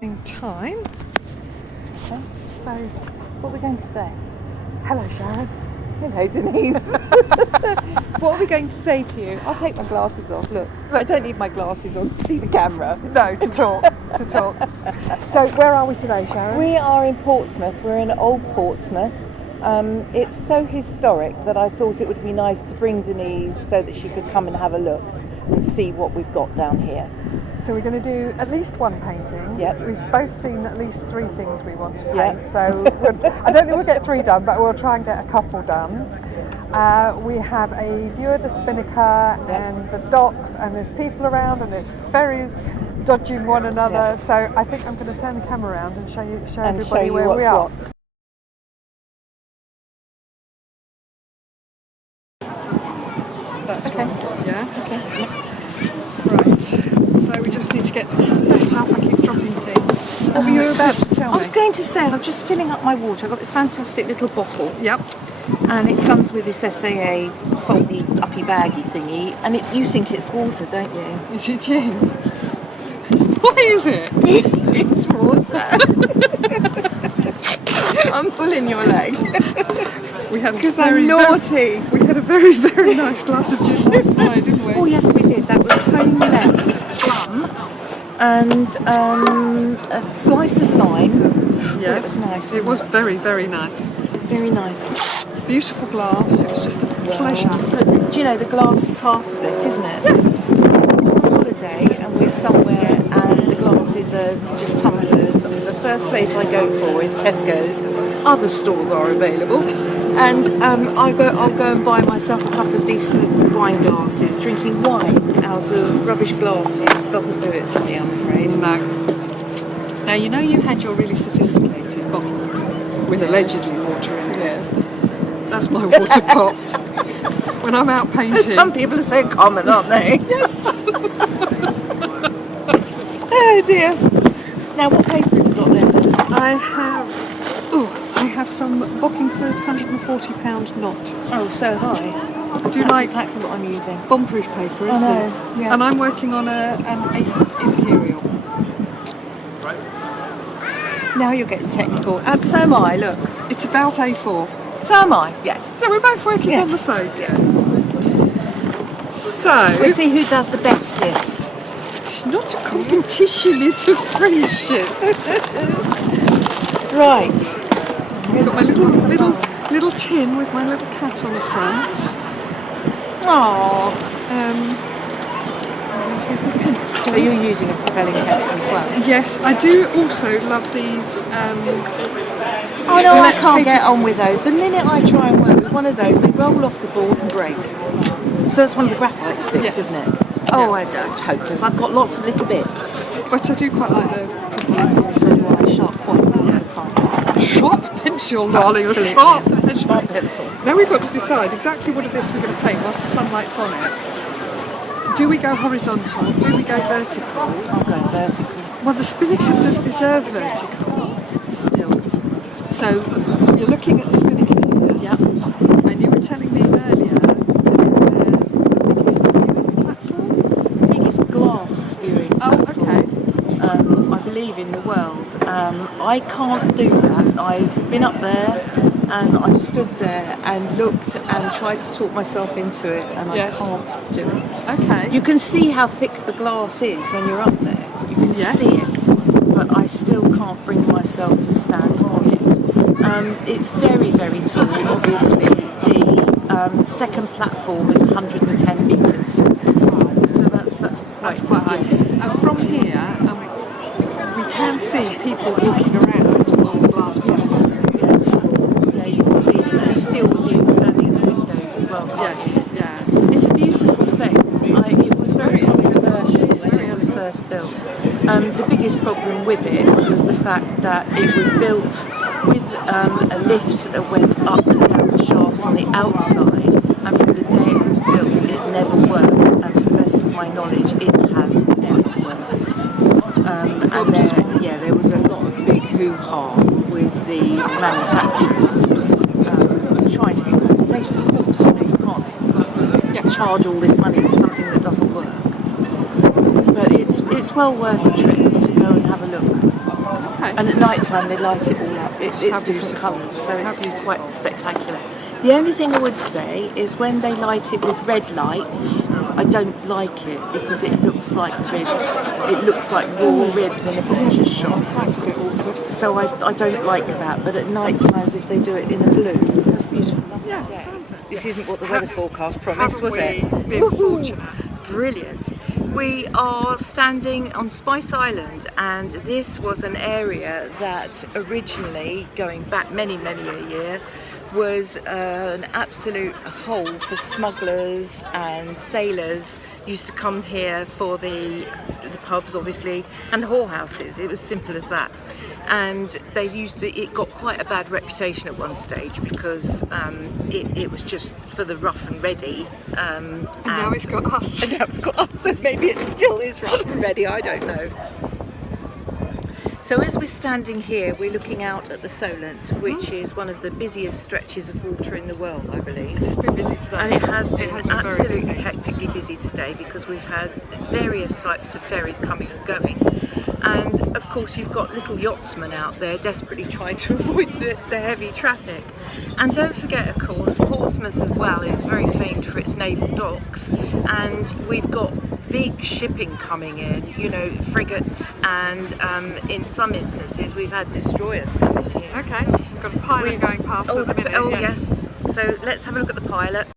Time. Okay, so what are we going to say? Hello, Sharon. Hello, Denise. What are we going to say to you? I'll take my glasses off. Look, I don't need my glasses on to see the camera. No, to talk. So where are we today, Sharon? We are in Portsmouth. We're in old Portsmouth. It's so historic that I thought it would be nice to bring Denise so that she could come and have a look and see what we've got down here. So we're going to do at least one painting. Yep. We've both seen at least 3 things we want to paint. Yep. So I don't think we'll get 3 done, but we'll try and get a couple done. We have a view of the Spinnaker and the docks, and there's people around, and there's ferries dodging one another. Yep. So I think I'm going to turn the camera around and show everybody show you where what's we are. what. That's Okay. one. Yeah. Okay. Right. So we just need to get set up. I keep dropping things. What were you about to tell I me? was going to say, I'm just filling up my water. I've got this fantastic little bottle. Yep. And it comes with this SAA foldy, uppy, baggy thingy. And you think it's water, don't you? Is it gin? What is it? It's water. I'm pulling your leg. We had Because I'm naughty. We had a very, very nice glass of gin last night, didn't we? Oh yes, we did. That was homemade plum and a slice of lime. Yeah. Oh, it was nice. It was very, very nice. Very nice. Beautiful glass. It was just a pleasure. But, do you know, the glass is half of it, isn't it? Yeah. We're on holiday and we're somewhere and the glasses are just tumblers. The first place I go for is Tesco's. Other stores are available. And I'll go and buy myself a couple of decent wine glasses. Drinking wine out of rubbish glasses doesn't do it for me, I'm afraid. No. Now, you know you had your really sophisticated bottle with allegedly water in it. Yes. That's my water pot. When I'm out painting. Some people are so common, aren't they? Yes. Oh dear. Now, what paper have you got there? I have some Bockingford £140 knot. Oh, so high. Do you That's like exactly what I'm using? bomb-proof paper, isn't know, it? yeah. And I'm working on an Imperial. Now you're getting technical. And so am I, look. It's about A4. So am I, yes. So we're both working Yes. on the same. Yes. So We'll see who does the bestest. it's not a competition, it's a friendship. Right. I've got my little tin with my little cat on the front. Aww. Here's my pencil. So you're using a propelling pencil as well? Yes, I do also love these. Oh no, I can't get on with those. The minute I try and work with one of those, they roll off the board and break. So that's one of the graphite sticks, Yes. isn't it? Oh, I don't hope, because I've got lots of little bits. But I do quite like the So do I, sharp point all the time. sharp pencil, darling. A Absolutely. sharp pencil. Sharp pencil. Now we've got to decide exactly what of this we're going to paint whilst the sunlight's on it. Do we go horizontal? Do we go vertical? I'm going vertical. Well, the Spinnaker does deserve vertical. Still. So you're looking at the Spinnaker here. Yep. And you were telling me earlier that it has the biggest viewing platform. The biggest glass viewing platform, Okay. I believe, in the world. I can't do that. I've been up there and I've stood there and looked and tried to talk myself into it, and Yes. I can't do it. Okay. You can see how thick the glass is when you're up there. You can Yes. see it, but I still can't bring myself to stand on it. It's very, very tall. Obviously, the second platform is 110 metres, so that's quite high. Yes. And from here, we can see people walking around on the glass Yes, yes. Yeah, you can see. You see all the people standing in the windows as well. Can't Yes, yeah. you? It's a beautiful thing. It was very controversial when it was first built. The biggest problem with it was the fact that it was built with a lift that went up and down the shafts on the outside, and from the day it was built, it never worked. And to the best of my knowledge, it has never worked. And there was a lot of big hoo-ha with the manufacturers trying to get compensation. Of course, you can't charge all this money for something that doesn't work. But it's well worth a trip to go and have a look. Okay. And at night time they light it all up. It's How different beautiful. colours, so How it's beautiful. quite spectacular. The only thing I would say is when they light it with red lights, I don't like it because it looks like ribs. It looks like raw ribs in a butcher shop. That's a bit awkward. So I don't like that. But at night times, if they do it in a blue, that's beautiful. Lovely Yeah, day. sounds it. This isn't what the weather forecast promised, Haven't was it? we been fortunate? Brilliant. We are standing on Spice Island, and this was an area that originally, going back many a year, was an absolute hole for smugglers, and sailors used to come here for the pubs, obviously, and the whorehouses. It was simple as that. And it got quite a bad reputation at one stage because it was just for the rough and ready. And now it's got us. And now it's got us, so maybe it still is rough and ready, I don't know. So as we're standing here, we're looking out at the Solent, which is one of the busiest stretches of water in the world, I believe. It's been busy today. And it has been very absolutely busy. hectically busy today because we've had various types of ferries coming and going. And of course you've got little yachtsmen out there desperately trying to avoid the heavy traffic. And don't forget, of course, Portsmouth as well is very famed for its naval docks, and we've got big shipping coming in, you know, frigates, and in some instances we've had destroyers coming in. Okay, we've got a pilot going past at the minute. Oh yes. So let's have a look at the pilot.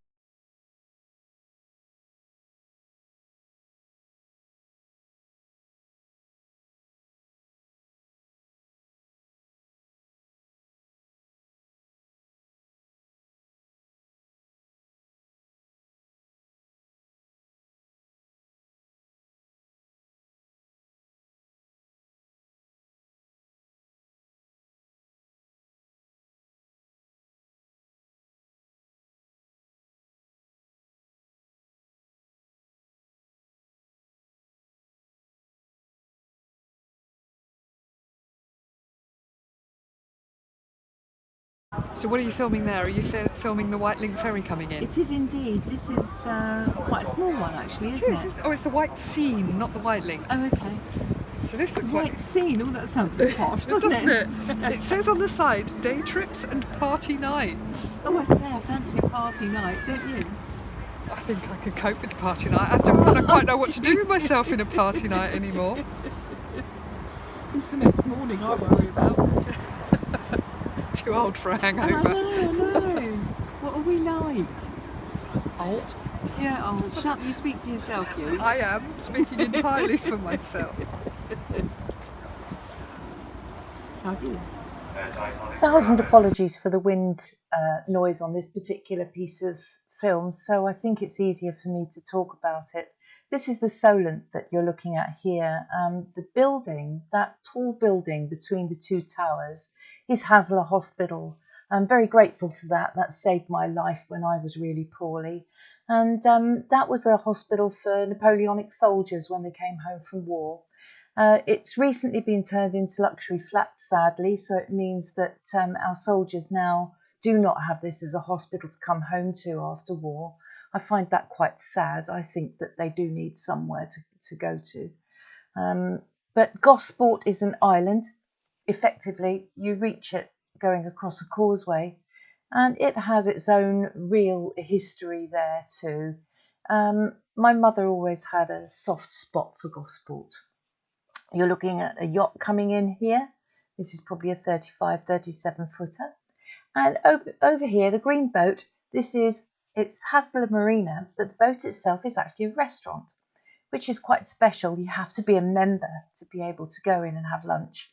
So what are you filming there? Are you filming the White Link ferry coming in? It is indeed. This is quite a small one, actually, isn't it? Oh, it's the White Scene, not the White Link. Oh, okay. So this looks White like... scene. Oh, that sounds a bit posh, doesn't it? It says on the side, day trips and party nights. Oh, I say, I fancy a party night, don't you? I think I could cope with party night. I don't quite know what to do with myself in a party night anymore. It's the next morning I worry about. Too old for a hangover. I know. What are we like? Old? Yeah, old. Shut, you speak for yourself, you. I am speaking entirely for myself. Fabulous. 1,000 apologies for the wind noise on this particular piece of film, so I think it's easier for me to talk about it. This is the Solent that you're looking at here. The building, that tall building between the two towers, is Haslar Hospital. I'm very grateful to that. That saved my life when I was really poorly. And that was a hospital for Napoleonic soldiers when they came home from war. It's recently been turned into luxury flats, sadly, so it means that our soldiers now do not have this as a hospital to come home to after war. I find that quite sad. I think that they do need somewhere to go to. But Gosport is an island. Effectively, you reach it going across a causeway, and it has its own real history there too. My mother always had a soft spot for Gosport. You're looking at a yacht coming in here. This is probably a 35, 37 footer. And over here, the green boat, it's Haslar Marina, but the boat itself is actually a restaurant, which is quite special. You have to be a member to be able to go in and have lunch.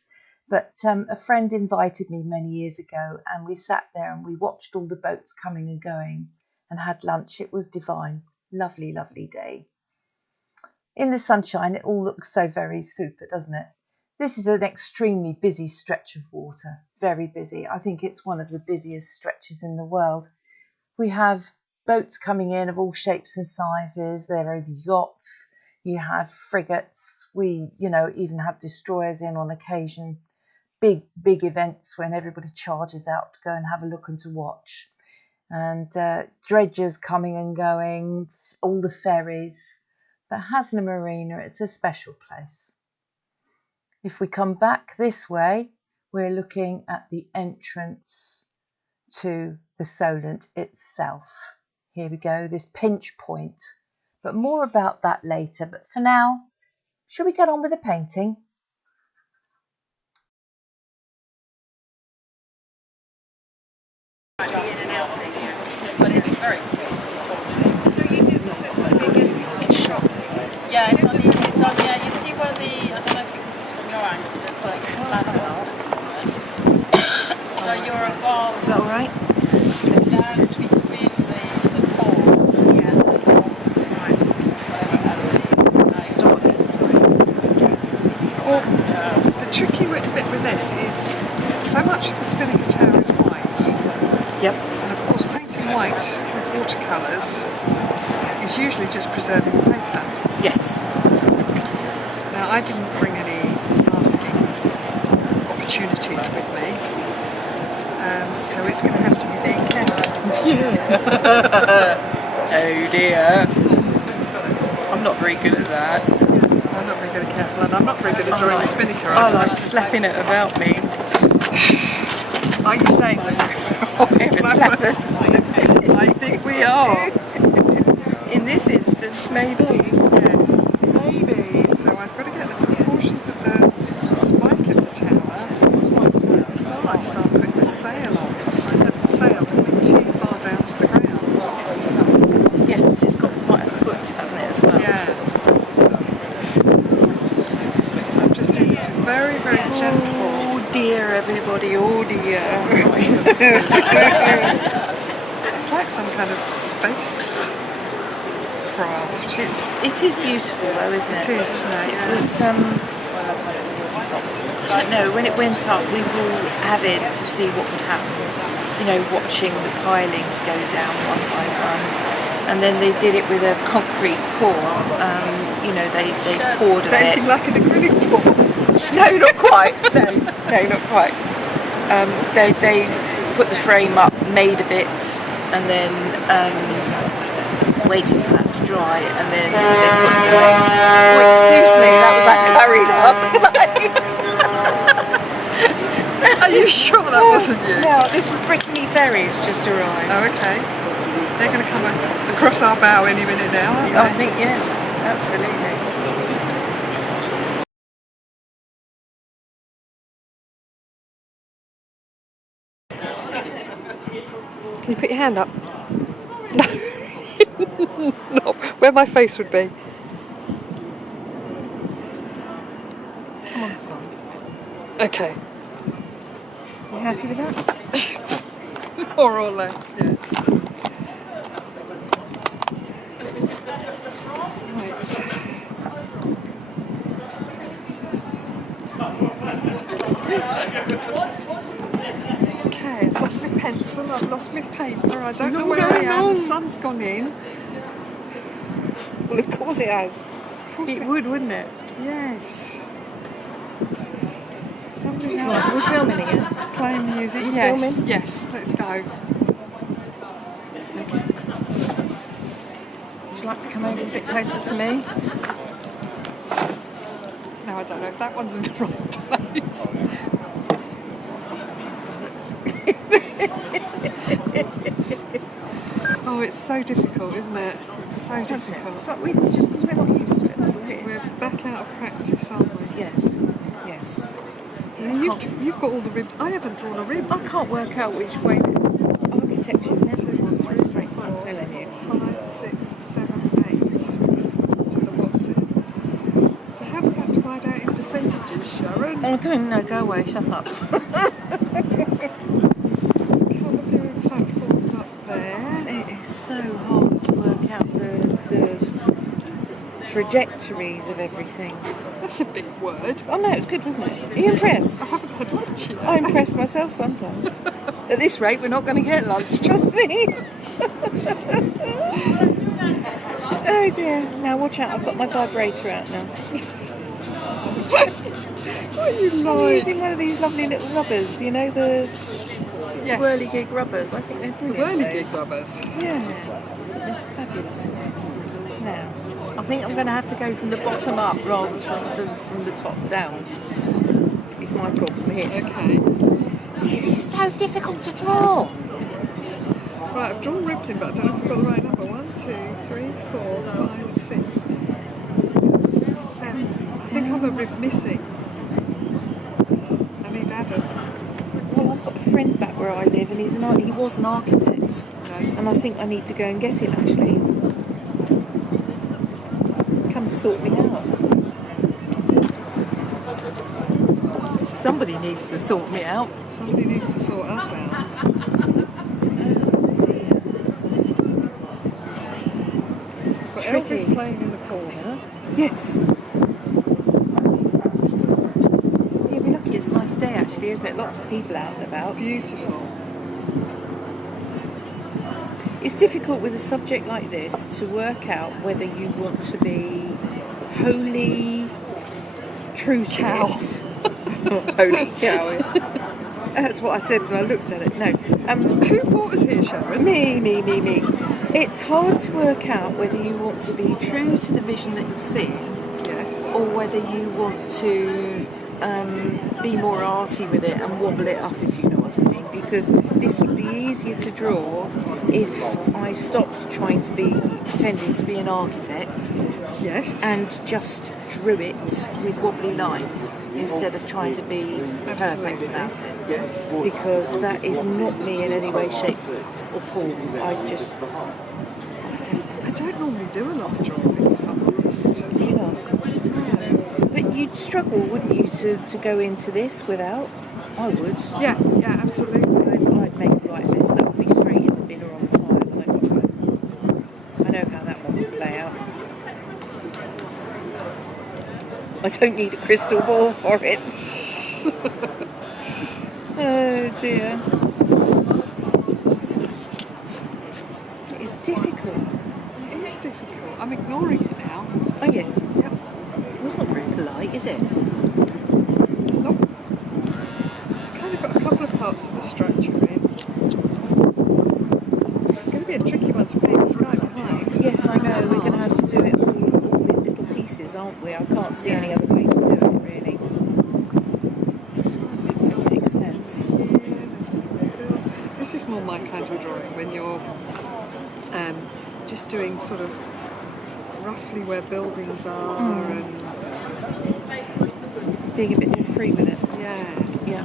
But a friend invited me many years ago, and we sat there and we watched all the boats coming and going and had lunch. It was divine. Lovely, lovely day. In the sunshine, it all looks so very super, doesn't it? This is an extremely busy stretch of water, very busy. I think it's one of the busiest stretches in the world. We have boats coming in of all shapes and sizes. There are yachts, you have frigates, we, even have destroyers in on occasion. Big events when everybody charges out to go and have a look and to watch. And dredgers coming and going, all the ferries. But Haslar Marina, it's a special place. If we come back this way, we're looking at the entrance to the Solent itself. Here we go, this pinch point. But more about that later. But for now, shall we get on with the painting? Yeah, it's on, yeah, you see where the, I don't know if you can see from your angle, there's like a plateau. So you're above. Is that all right? Down between the pole, yeah, whatever, Let's start again, sorry. Well, the tricky bit with this is so much of the Spinnaker Tower is white. Yep. And of course, painting white with watercolours is usually just preserving the paper. Yes. Now, I didn't bring any masking opportunities with me, so it's going to have to be being careful. Oh dear. I'm not very good at that. I'm not very good at careful, and I'm not very good at drawing the Spinnaker. I like slapping it about me. Are you saying Slappers. I think we are. In this instance, maybe. Yes. Maybe. So I've got to get the proportions of the spike of the tower before I start putting the sail on, because I let the sail coming too far down to the ground. Yes, because it's got quite a foot, hasn't it, as well? Yeah. So I'm just doing this very, very gentle. Oh dear, everybody, oh dear. It's like some kind of space craft. It is beautiful though, isn't it? It is, isn't it? It was, I don't know, when it went up, we were all avid to see what would happen. You know, watching the pilings go down one by one. And then they did it with a concrete pour. You know, they poured Is a that bit. anything like an acrylic pour? No, not quite. No, not quite. They put the frame up, made a bit, and then waited for that to dry, and then they put the next. Oh, excuse me, that was that carried up. Are you sure that wasn't you? No, this is Brittany Ferries just arrived. Oh, okay. They're going to come across our bow any minute now, aren't they? I think yes, absolutely. Can you put your hand up? No. No. Where my face would be. Come on, son. Okay. You happy with that? More or less, yes. Right. Okay, I've lost my pencil, I've lost my paper, I don't know where I am, the sun's gone in. Well, of course it has. Of course It would, wouldn't it? Yes. Somebody's out Right, we're filming again. playing music. You Yes, filming? yes, let's go. Okay. Would you like to come over a bit closer to me? Now I don't know if that one's in the right place. Oh, it's so difficult, isn't it? So That's it. difficult. It's what it's just because we're not used to it. That's all it is. We're back out of practice, aren't we? Yes. Yes. Now, you've got all the ribs. I haven't drawn a rib. I can't work out which way the architecture never was my strength, I'm telling you. 5, 6, 7, 8 to the bottom. So how does that divide out in percentages, Sharon? I don't know, go away, shut up. Colour viewing platforms up there. It is so hard to work out the trajectories of everything. That's a big word. Oh no, it's good, wasn't it? Are you impressed? I haven't had lunch yet. I impress myself sometimes. At this rate, we're not going to get lunch, trust me. Oh dear. Now watch out, I've got my vibrator out now. What are you I'm like? using one of these lovely little rubbers, you know, the Yes. whirligig rubbers. I think they're brilliant. Whirligig those. rubbers. Yeah, they're fabulous. Now, I think I'm going to have to go from the bottom up rather than from the top down. is my problem here. Okay. This is so difficult to draw. Right, I've drawn ribs in, but I don't know if I've got the right number. 1, 2, 3, 4, 5, 6, 7. I think I'm a rib missing. I need Adam. Well, I've got a friend back where I live, and he was an architect, and I think I need to go and get him actually. Come sort me out. Somebody needs to sort me out. Somebody needs to sort us out. Oh dear. Got Tricky. Elvis playing in the corner. Yes. Yeah, we're lucky it's a nice day actually, isn't it? Lots of people out and about. It's beautiful. It's difficult with a subject like this to work out whether you want to be wholly true to it. Holy cow. That's what I said when I looked at it. No. Who brought us here, Sharon? Me. It's hard to work out whether you want to be true to the vision that you're seeing, Yes. or whether you want to be more arty with it and wobble it up, if you know what I mean. Because this would be easier to draw if I stopped pretending to be an architect. Yes. And just drew it with wobbly lines instead of trying to be perfect about it. Yes. Because that is not me in any way, shape or form. I don't I don't normally do a lot of drawing, if I'm honest. Do you not? But you'd struggle, wouldn't you, to go into this without? I would. Yeah, absolutely. So I'd make a right mess. That would be straight in the bin or on the fire when I got home. I know how that one would play out. I don't need a crystal ball for it. Oh dear. It is difficult. It is difficult. I'm ignoring it now. Are you? Yep. Well, it's not very polite, is it? Nope. Kind of got a couple of parts of the structure in. It's going to be a tricky one to paint the sky behind. Yes, I know. We're going to have to do it all in little pieces, aren't we? I can't see any other way to do it, really. Because it won't make sense. This is more my kind of drawing, when you're just doing sort of roughly where buildings are and being a bit more free with it. yeah.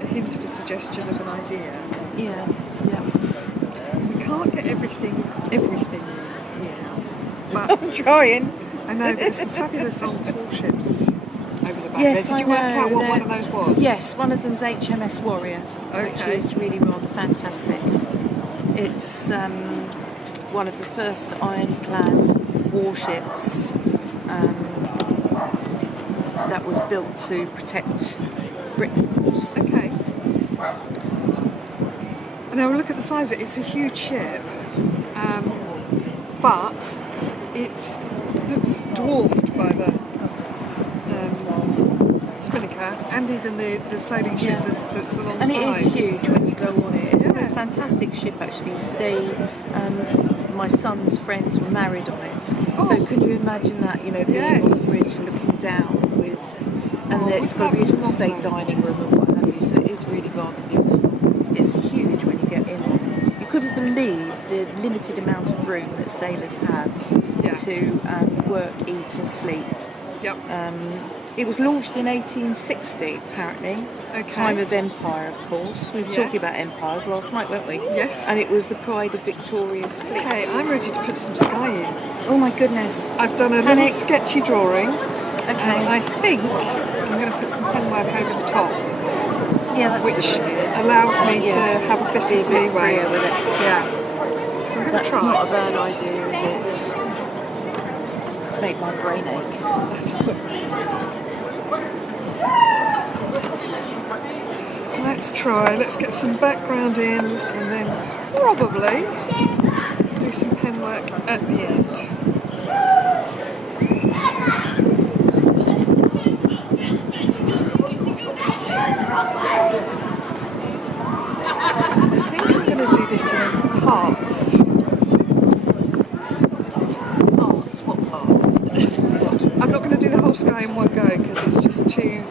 A hint of a suggestion of an idea. Yeah. We can't get everything in here, but I'm trying. I know there's some fabulous old tall ships over the back Yes, there. Did you work out what one of those was? Yes, one of them's HMS Warrior, which Okay. is really rather fantastic. It's one of the first ironclad warships that was built to protect Britain, of course. Okay. And now look at the size of it. It's a huge ship, but it looks dwarfed by the Spinnaker and even the sailing ship that's alongside. And it is huge when you go on it. It's the Yeah. most fantastic ship, actually. My son's friends were married on it. So Oh. can you imagine that, being on the Yes. bridge and looking down and it's got a that beautiful was state lovely. dining room and what have you. So it is really rather beautiful. It's huge when you get in there. You couldn't believe the limited amount of room that sailors have to work, eat and sleep. Yep. It was launched in 1860, apparently. Okay. Time of empire, of course. We were talking about empires last night, weren't we? Yes. And it was the pride of Victoria's fleet. Okay, I'm ready to put some sky in. Oh my goodness. I've done a little Panic. sketchy drawing. Okay. And I think I'm going to put some penwork over the top, Yeah, that's which a good idea. allows me Yes. to have a bit Be a of bit leeway freer with it. Yeah. So I'm going to That's try. not a bad idea, is it? Make my brain ache. Let's try. Let's get some background in and then probably do some penwork at the end. I think I'm going to do this in parts. Parts? What parts? sky in one go because it's just too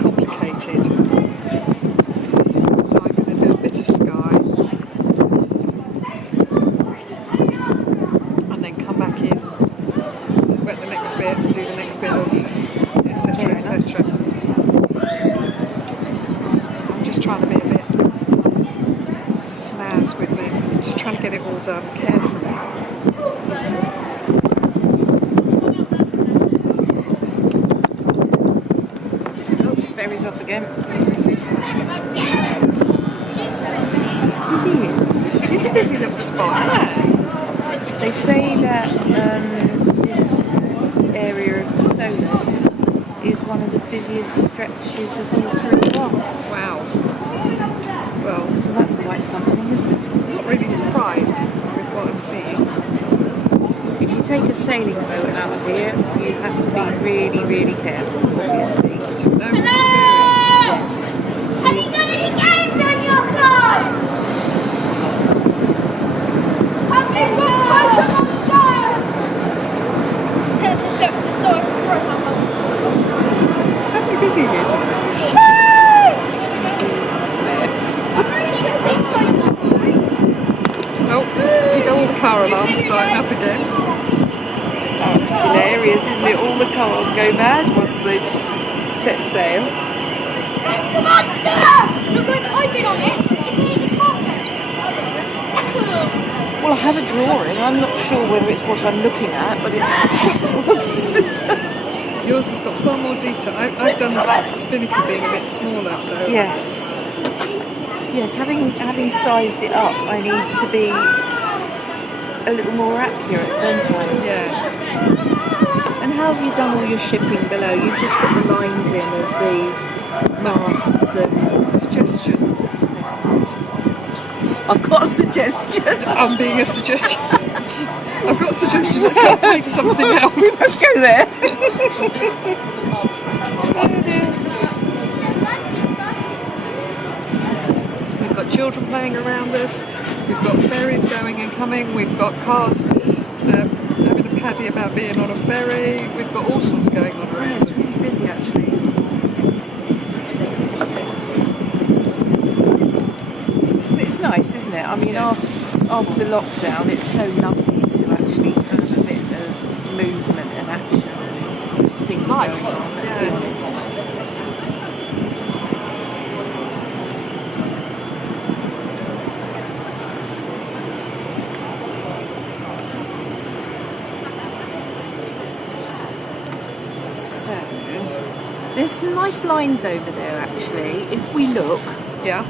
complicated. So I'm going to do a bit of sky and then come back in, wet the next bit, and do the next bit of etc. etc. I'm just trying to be a bit snaz with me. I'm just trying to get it all done carefully. Ferry's off again. It's busy here. It is a busy little spot, isn't it? They say that this area of the Solent is one of the busiest stretches of water in the world. Wow. Well, So that's quite something, isn't it? I'm not really surprised with what I'm seeing. If you take a sailing boat out of here, you have to be really, really careful, obviously. To know what to do. Yes. Have you got any games on your phone? Have you got games on your phone? It's definitely busy here today. Oh, you got all the car alarms starting up again. Oh, it's hilarious, isn't it? All the cars go mad once they set sail. It's a monster! Look, guys, I've been on it. Isn't it the carpet? Well, I have a drawing. I'm not sure whether it's what I'm looking at, but it's Yours has got far more detail. I've done the Spinnaker being a bit smaller, so yes. Yes, having sized it up, I need to be a little more accurate, don't I? yeah. And how have you done all your shipping below? You've just put the lines in of the masts and... Suggestion. I've got a suggestion. I'm being a suggestion. I've got a suggestion. Let's go make something else. Let's go there. We've got children playing around us. We've got ferries going and coming. We've got cars having a paddy about being on a ferry. We've got all sorts going on around. Yeah, it's really busy actually. But it's nice, isn't it? I mean, after lockdown, it's so lovely to actually have a bit of movement and action and things Life. going on, let's be honest. There's some nice lines over there actually. If we look, Yeah.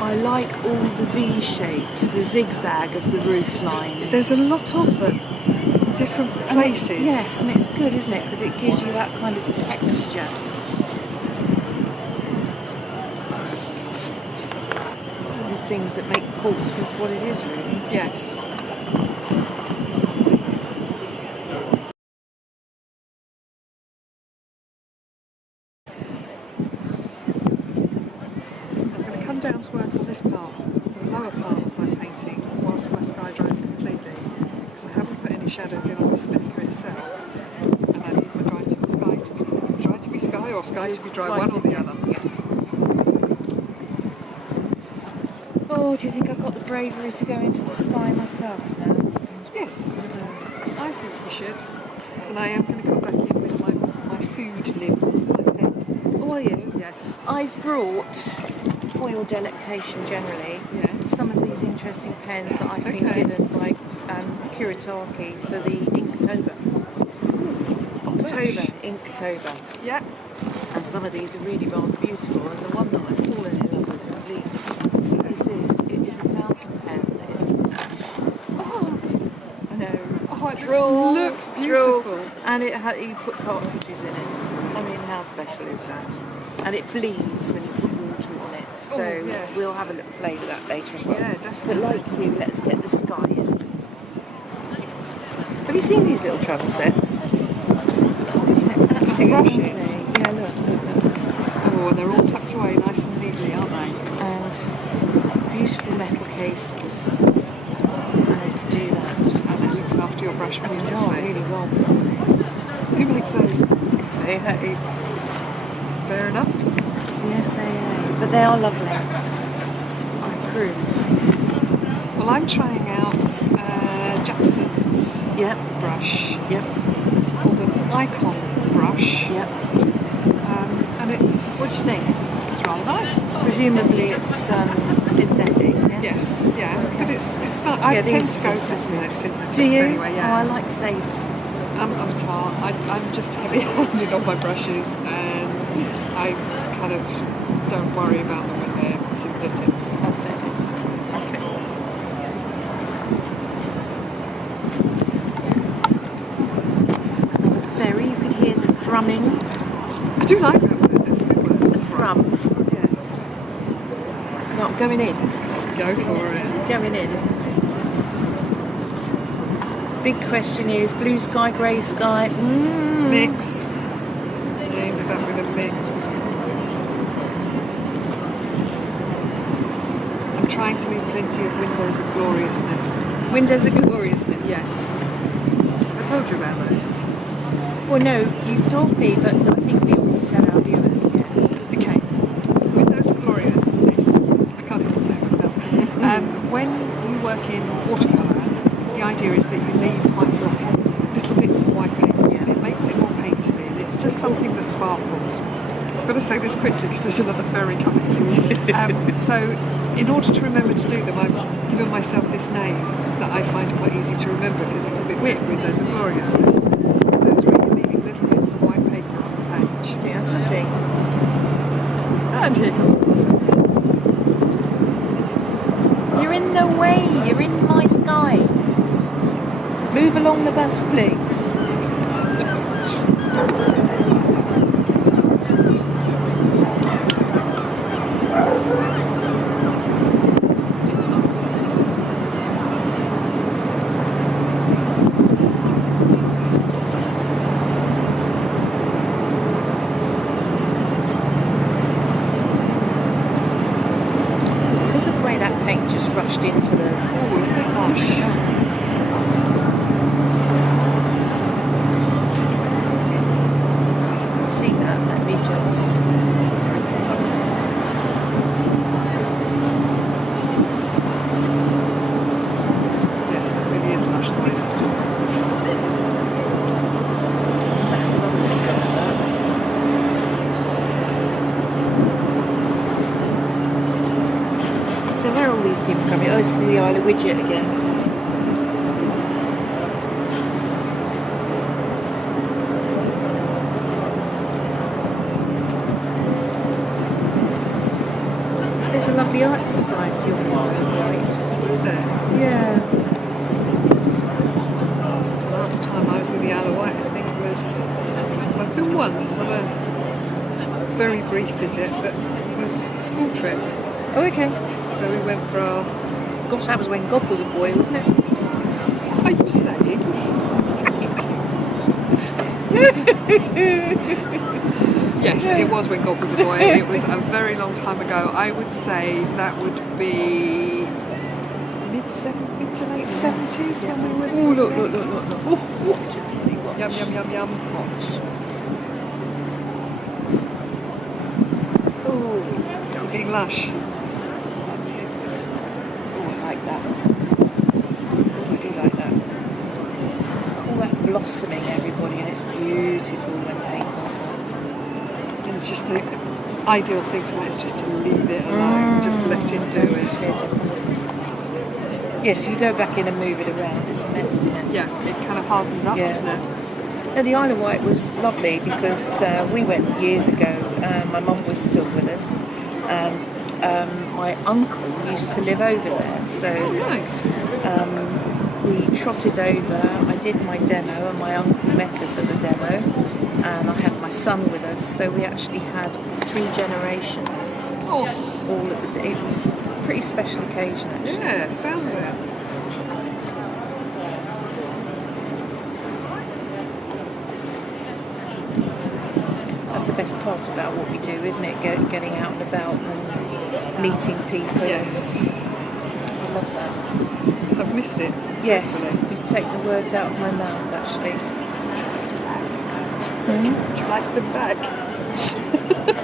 I like all the V shapes, the zigzag of the roof lines. There's a lot of them in different places. Yes, and it's good, isn't it? Because it gives you that kind of texture. All the things that make Portsmouth what it is, really. Yes. Down to work on this part, the lower part of my painting, whilst my sky dries completely, because I haven't put any shadows in on the Spinnaker itself, and I need my dry to be sky or sky to be dry, one or the other. Oh, do you think I've got the bravery to go into the sky myself now? Yes, I think you should, and I am going to come back in with my food nib, my pen. Oh, are you? Yes. I've brought, for your delectation generally, Yes. some of these interesting pens that I've been given by Kuretake for the Inktober. Inktober. Yeah. And some of these are really rather beautiful, and the one that I've fallen in love with completely is this. It is a fountain pen that is... Oh, I know. Oh, it looks beautiful. And you put cartridges in it. I mean, how special is that? And it bleeds when you put water on it. So yes. we'll have a little play with that later as well. Yeah, definitely. But like you, let's get the sky in. Have you seen these little travel sets? Absolutely brushes. lovely. Yeah, look. Oh, and they're all tucked away nice and neatly, aren't they? And beautiful metal cases. And you can do that. And it looks after your brush brush Oh, beautifully. really well. Who makes those? SAA. Fair enough. The SAA. But they are lovely. I approve. Well, I'm trying out Jackson's Yep. brush. Yep. It's called an Icon brush. Yep. And it's What do you think? it's rather nice. Presumably it's synthetic, yes? Yes, yeah, Okay. but it's not. I Yeah, tend these to are go for synthetics Do you? anyway. Oh, Yeah, I like sable. I'm a tart. I'm just heavy-handed on my brushes, and I kind of don't worry about them when they're synthetics. Oh, fairness. Okay. The ferry, you could hear the thrumming. I do like that word. It's a good word. Thrum. Yes. No, I'm going in. Go for it. Going in. Big question is blue sky, grey sky. Mix. I ended up with a mix. I'm trying to leave plenty of windows of gloriousness. Windows of gloriousness. Yes. I told you about those. Well, no, you've told me, but I think we ought to tell our viewers again. Okay. Windows of gloriousness. I can't even say it myself. When you work in watercolour, the idea is that you leave quite a lot of little bits of white paper. Yeah. And it makes it more painterly, and it's just something that sparkles. I've got to say this quickly because there's another ferry coming. So, in order to remember to do them, I've given myself this name that I find quite easy to remember because it's a bit weird. Windows of gloriousness. So it's where you're leaving little bits of white paper on the page. I think that's lovely. And here comes the You're in the way. You're in my sky. Move along the bus, please. Look at the way that paint just rushed into the... Oh, isn't it lush? See that? Let me just... Yes, that really is lush the way that's just gone. So where are all these people coming? Oh, this is the Isle of Widget again. There's a lovely art society on the Isle of Wight. Is there? Yeah. The last time I was in the Isle of Wight, I think was, I've been once on a very brief visit, but it was a school trip. Oh, okay. That's where we went for our, Gosh, that was when God was a boy, wasn't it? are you saying? Yes, it was when God was a boy. It was a very long time ago. I would say that would be mid to late 70s when we were. Oh, look. Oh, watch everybody, watch. Yum, yum, yum, yum. Watch. Oh, It's being lush. oh, I like that. Oh, I do like that. Call that blossoming, everybody, and it's beautiful when paint does that. And it's just the ideal thing for that is just to leave it alone. Just let it do it. Beautiful. Yes, if you go back in and move it around, it's a mess, isn't it? Yeah, it kind of hardens up, Yeah. doesn't it? No, the Isle of Wight was lovely because we went years ago. My mum was still with us. My uncle used to live over there, so Oh, nice. we trotted over. I did my demo, and my uncle met us at the demo, and I had my son with us. So we actually had 3 generations Oh, all at the. It was a pretty special occasion, actually. yeah, sounds it. That's the best part about what we do, isn't it? Getting out and about and meeting people. Yes. I love that. I've missed it. Yes, Totally. me take the words out of my mouth, actually. Would you like them back?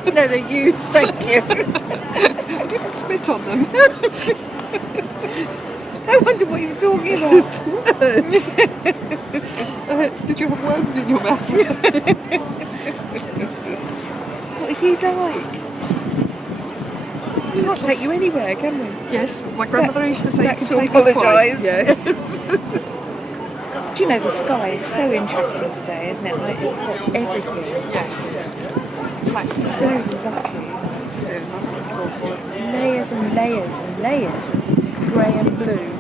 No, they're used, thank you. I didn't spit on them. I wonder what you were talking about. Did you have worms in your mouth? What are you like? We can't take you anywhere, can we? Yes, my grandmother used to say you Back can to take me twice. apologise. Yes. Do you know, the sky is so interesting today, isn't it? Like, it's got everything. Yes. So lucky. Layers and layers and layers of grey and blue.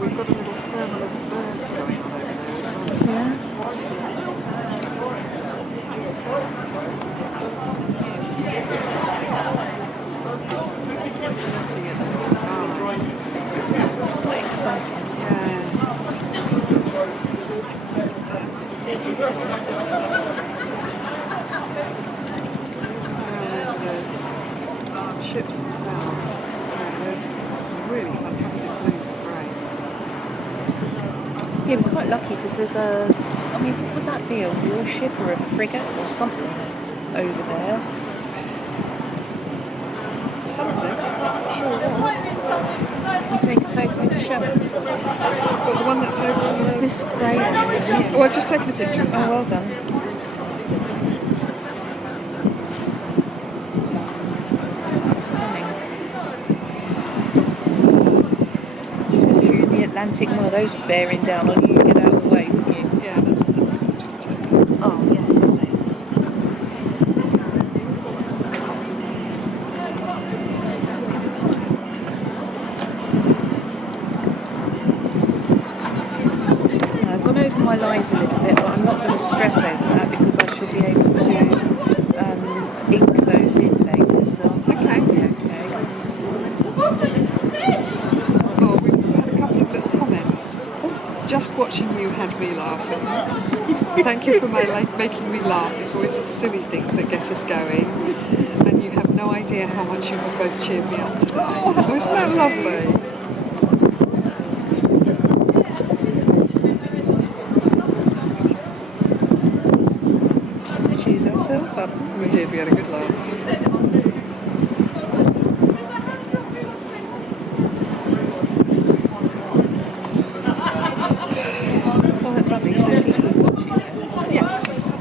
We've got a little thermal of birds going on over there as well. Yeah. Looking at the sky. It's quite exciting, isn't it? Down over the ships themselves. There's some really fantastic blues and greys. Yeah, we're quite lucky because there's a, I mean, what would that be? A warship or a frigate or something over there? Something, I'm not sure what. Can we take a photo to show it? But the one that's over This grey one over here. Oh, I've just taken a picture of Oh, that. well done. That's stunning. So if you're in the Atlantic, one of those bearing down on you, you'd get out of the way, wouldn't you? Yeah, that's what I just took. Oh, yes, lovely. I've gone over my lines a little bit, but I'm not going to stress over that because I shall be able to ink those in later, so I think that'll be okay. Oh, we've had a couple of little comments. Just watching you had me laughing. Thank you for making me laugh. It's always the silly things that get us going. And you have no idea how much you have both cheered me up today. Oh, isn't that lovely? We cheered ourselves up. We did, we had a good laugh. Oh, that's lovely. So people are watching it. Yes.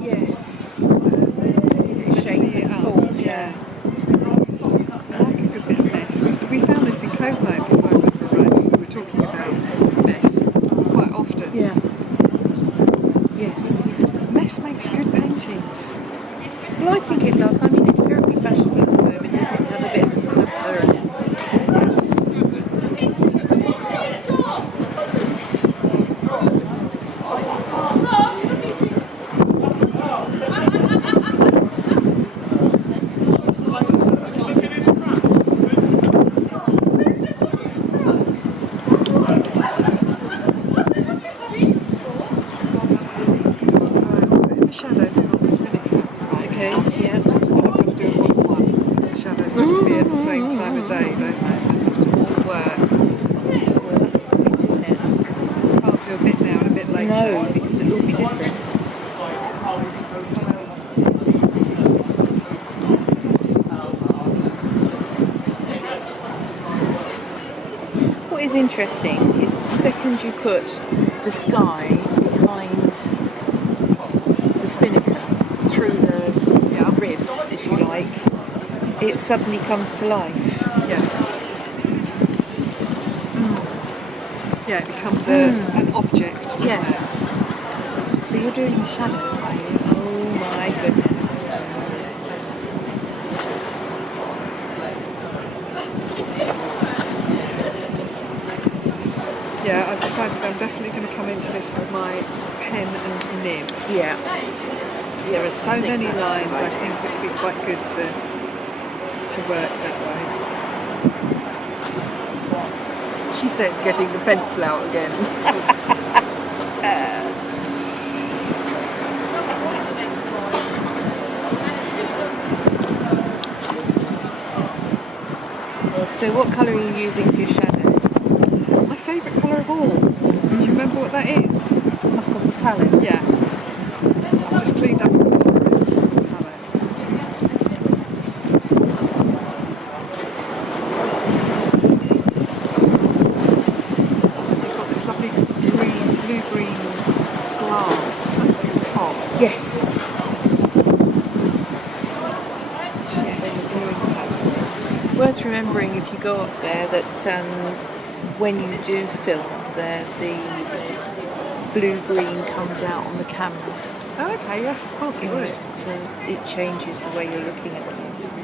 Yes. To give it a shape and form. Yeah. I like a good bit of mess. We found this in Cove, if I remember rightly. We were talking about mess quite often. Yeah. Yes. Mess makes good paintings. Well, I think it does. I mean, it's terribly fashionable at the moment, isn't it, to have a bit of splatter and In the shadows and on the Spinnaker. okay, yeah. And I've got to do it one because the shadows have to be at the same time of day, don't they? They have to all work. Well, that's a point, isn't it? Can't do a bit now and a bit later. No, because it'll all be different. What is interesting is the second you put the sky behind the spinnaker through the ribs, if you like, it suddenly comes to life. Yes. Yeah, it becomes an object, doesn't Yes. So you're doing the shadows, are you? Oh my goodness. Yeah, I've decided I'm definitely going to come in into this with my pen and nib. Yeah. There are so many that's lines, a good I idea. think it would be quite good to work that way. She said getting the pencil out again. So what colour are you using for your shadows? My favourite colour of all. Do you remember what that is? Knock off the palette. Yeah. I've just cleaned up a corner of the palette. You've got this lovely blue-green glass at the top. Yes. Worth remembering if you go up there that when you do film there, the blue-green comes out on the camera. Oh, okay, yes, of course it would. It changes the way you're looking at things.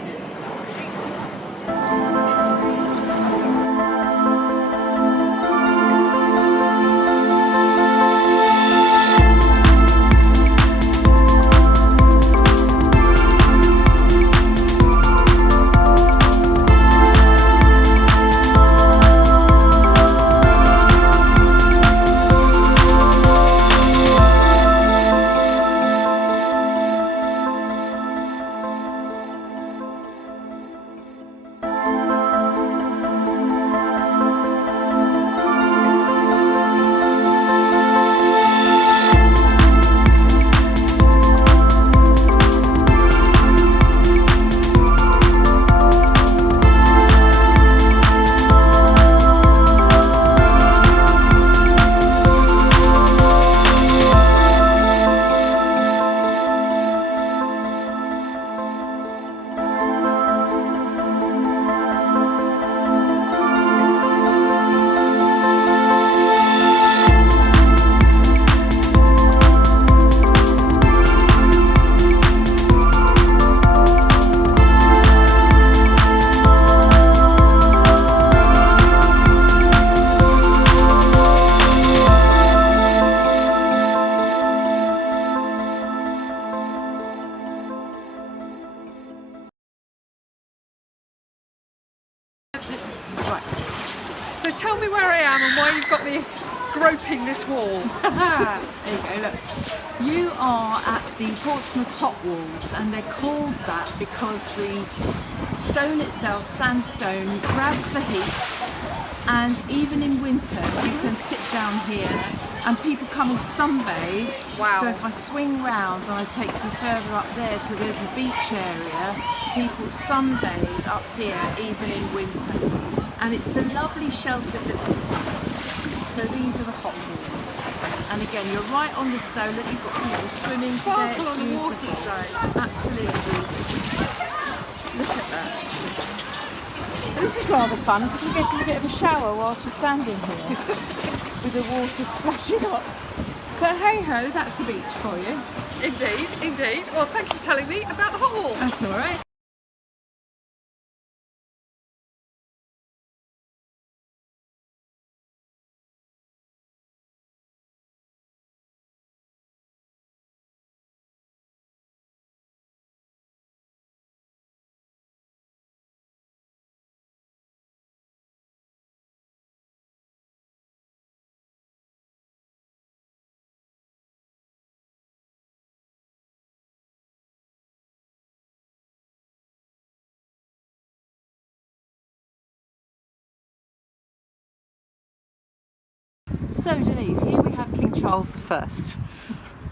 So tell me where I am and why you've got me groping this wall. There you go, look. You are at the Portsmouth Hot Walls, and they're called that because the stone itself, sandstone, grabs the heat, and even in winter you can sit down here and people come and sunbathe. Wow. So if I swing round and I take you further up there to there's a beach area, people sunbathe up here even in winter. And it's a lovely sheltered little spot. So these are the hot walls. And again, you're right on the Solent, you've got people swimming today. Sparkle It's on the water beautiful. today. Absolutely beautiful. Look at that. And this is rather fun because we're getting a bit of a shower whilst we're standing here with the water splashing up. But hey ho, that's the beach for you. Indeed, indeed. Well, thank you for telling me about the hot wall. That's all right. So Denise, here we have King Charles I.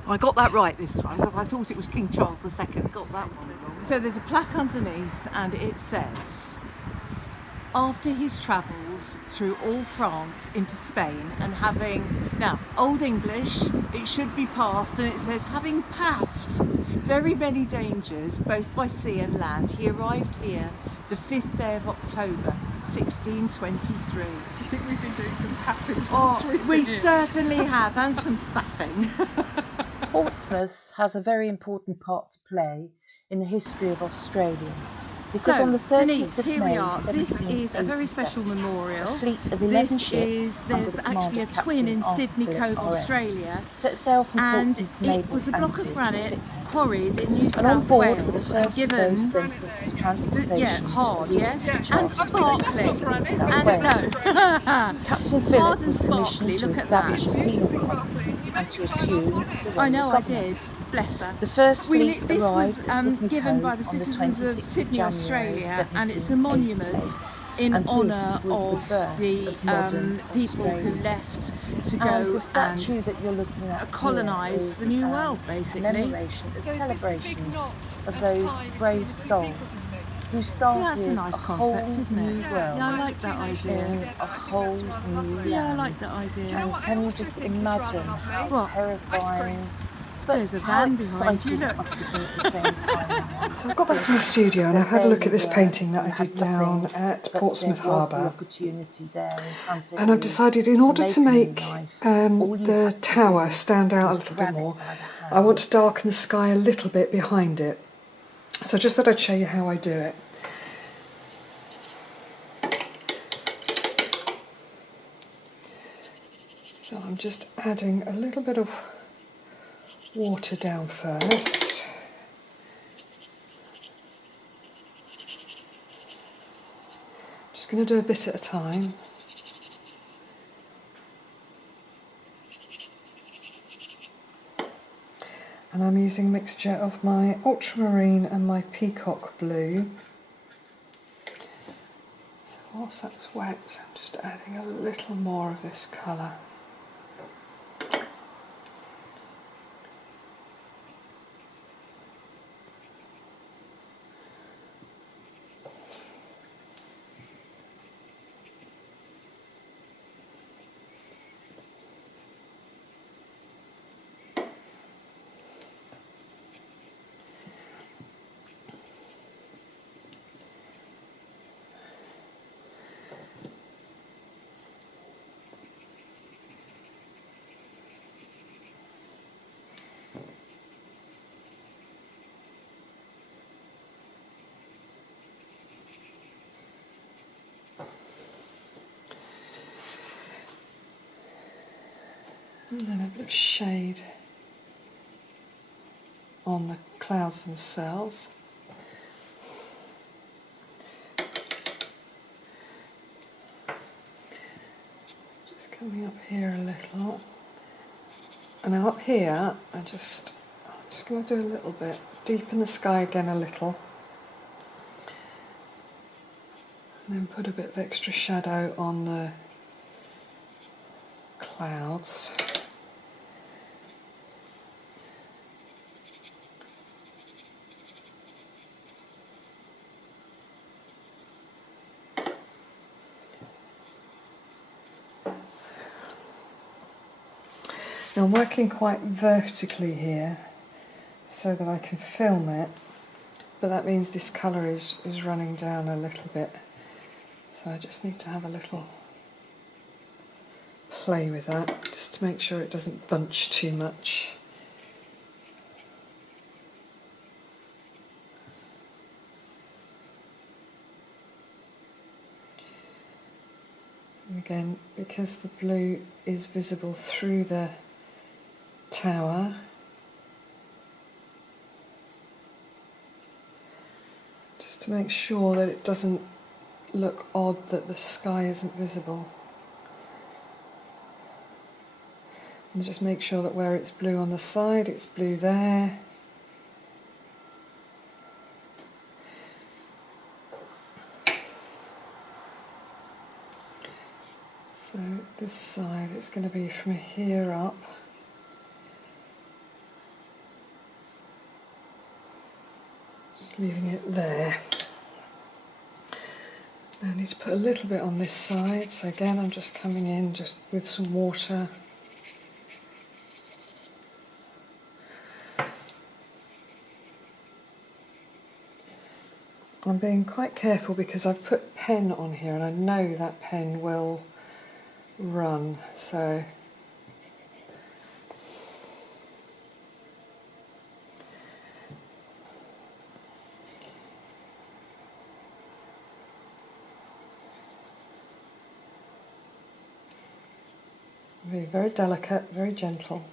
I got that right this time because I thought it was King Charles II. Got that one wrong. So there's a plaque underneath and it says, after his travels through all France into Spain and having, now Old English, it should be past, and it says, having passed very many dangers both by sea and land, he arrived here the 5th day of October 1623. Do you think we've been doing some paffing? Oh, we certainly have, and some faffing. Portsmouth has a very important part to play in the history of Australia. Because so, on the 30th Denise, of here May, we are. This is a very 1787, special memorial. a fleet of 11 This ships under there's the command actually a of twin Captain in Arthur Sydney Phillip Cove, RM, Australia, set sail from and Portsmouth's it naval was a block of anchorage of granite Spithead. quarried in New And on South board were the Wales and first of those given, sentenced to transportation yeah, to hard, the yes, Eastern and Charles States sparkling, of New South and Wales. no, Captain hard Phillip and was sparkly. commissioned to Look at that. establish a penal colony and to assume the I role know, of I governor. did. Bless her. The first fleet This was arrived at Sydney given by Cove the on the citizens of 26th of Sydney, January Australia, and it's a monument 1788, in and this honour was the of birth the of modern people who Australia. left to And go the and statue that you're looking at colonise here is the New World, a basically. commemoration, a celebration of those brave souls who started Yeah, that's a nice a concept, whole isn't new it? world Yeah, I like that idea. in a whole new land. Yeah, I like that idea. And can you just imagine how What? terrifying, but There's a how van behind you, exciting it look. must have been at the same time. So I've got back to my studio and I've had a look at this painting that I You had did down nothing, at but Portsmouth there was the Harbour. opportunity there in front of And I've you decided in order to a new make life. All you the had to tower do stand out a was little bit grab it more, by the hand. I want to darken the sky a little bit behind it. So I just thought I'd show you how I do it. So I'm just adding a little bit of water down first. Just going to do a bit at a time. And I'm using a mixture of my ultramarine and my peacock blue. So whilst that's wet, I'm just adding a little more of this colour. And then a bit of shade on the clouds themselves. Just coming up here a little. And now up here, I'm just going to do a little bit. Deepen the sky again a little. And then put a bit of extra shadow on the clouds. Now I'm working quite vertically here so that I can film it, but that means this colour is running down a little bit, so I just need to have a little play with that just to make sure it doesn't bunch too much. And again, because the blue is visible through the tower, just to make sure that it doesn't look odd that the sky isn't visible. And just make sure that where it's blue on the side, it's blue there. So this side, it's going to be from here up. Just leaving it there. Now I need to put a little bit on this side, so again I'm just coming in just with some water. I'm being quite careful because I've put pen on here and I know that pen will run, so Be very delicate, very gentle.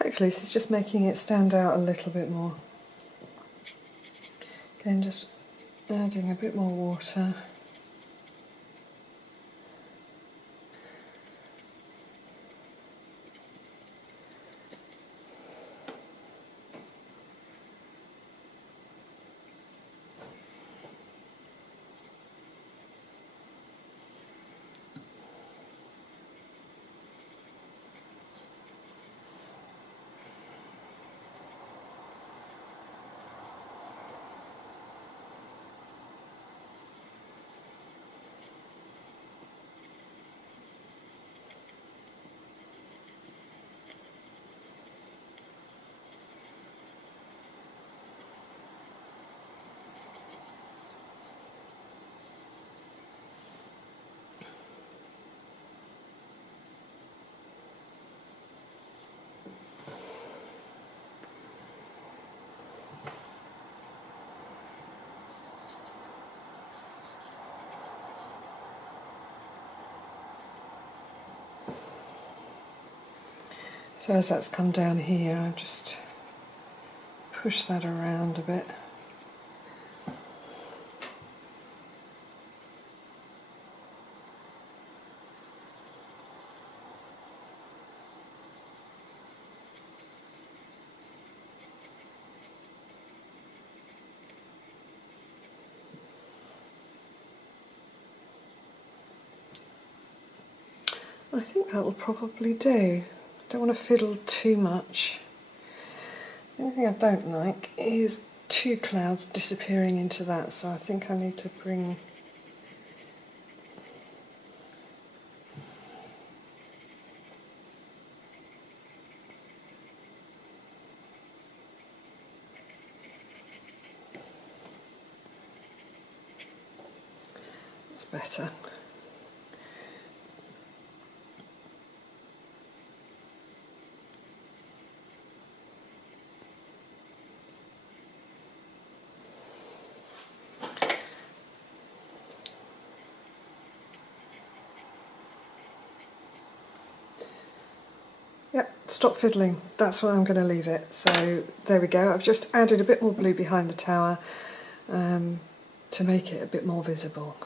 Hopefully this is just making it stand out a little bit more. Again, just adding a bit more water. So as that's come down here, I'll just push that around a bit. I think that will probably do. Don't want to fiddle too much. The only thing I don't like is two clouds disappearing into that, so I think I need to bring that's better. Yep, stop fiddling. That's where I'm going to leave it. So there we go. I've just added a bit more blue behind the tower to make it a bit more visible.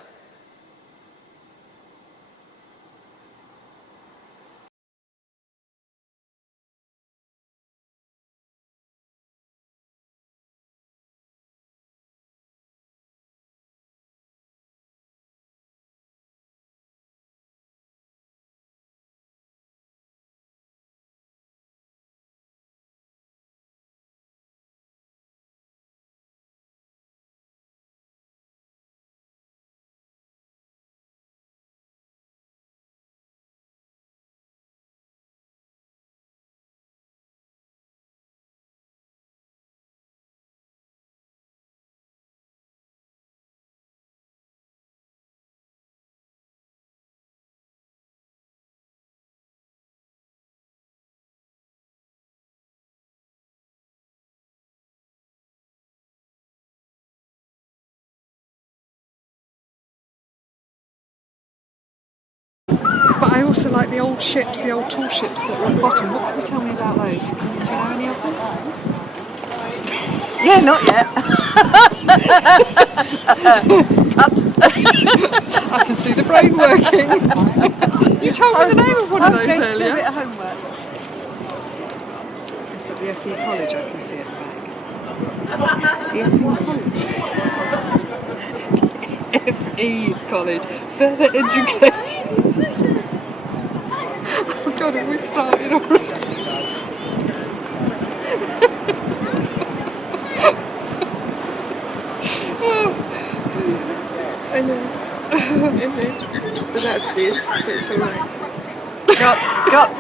But I also like the old ships, the old tall ships that were at the bottom. What can you tell me about those? Do you know any of them? Yeah, not yet. I can see the brain working. You told me the name of one of those I was going to do a earlier. bit of homework. It's at the FE College, I can see at the back. The FE College. FE College. Further Education. God, have we started already? I know. But that's this, so it's alright. Gut!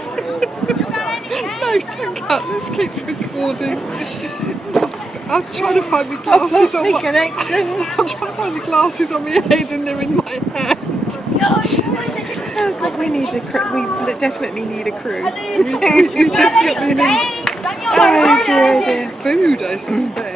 No, don't cut. Let's keep recording. I'm trying to find my glasses on my connection. I'm trying to find the glasses on my head and they're in my hand. Oh God, we need a crew. We definitely need a crew. We definitely need Oh dear. food, I suspect.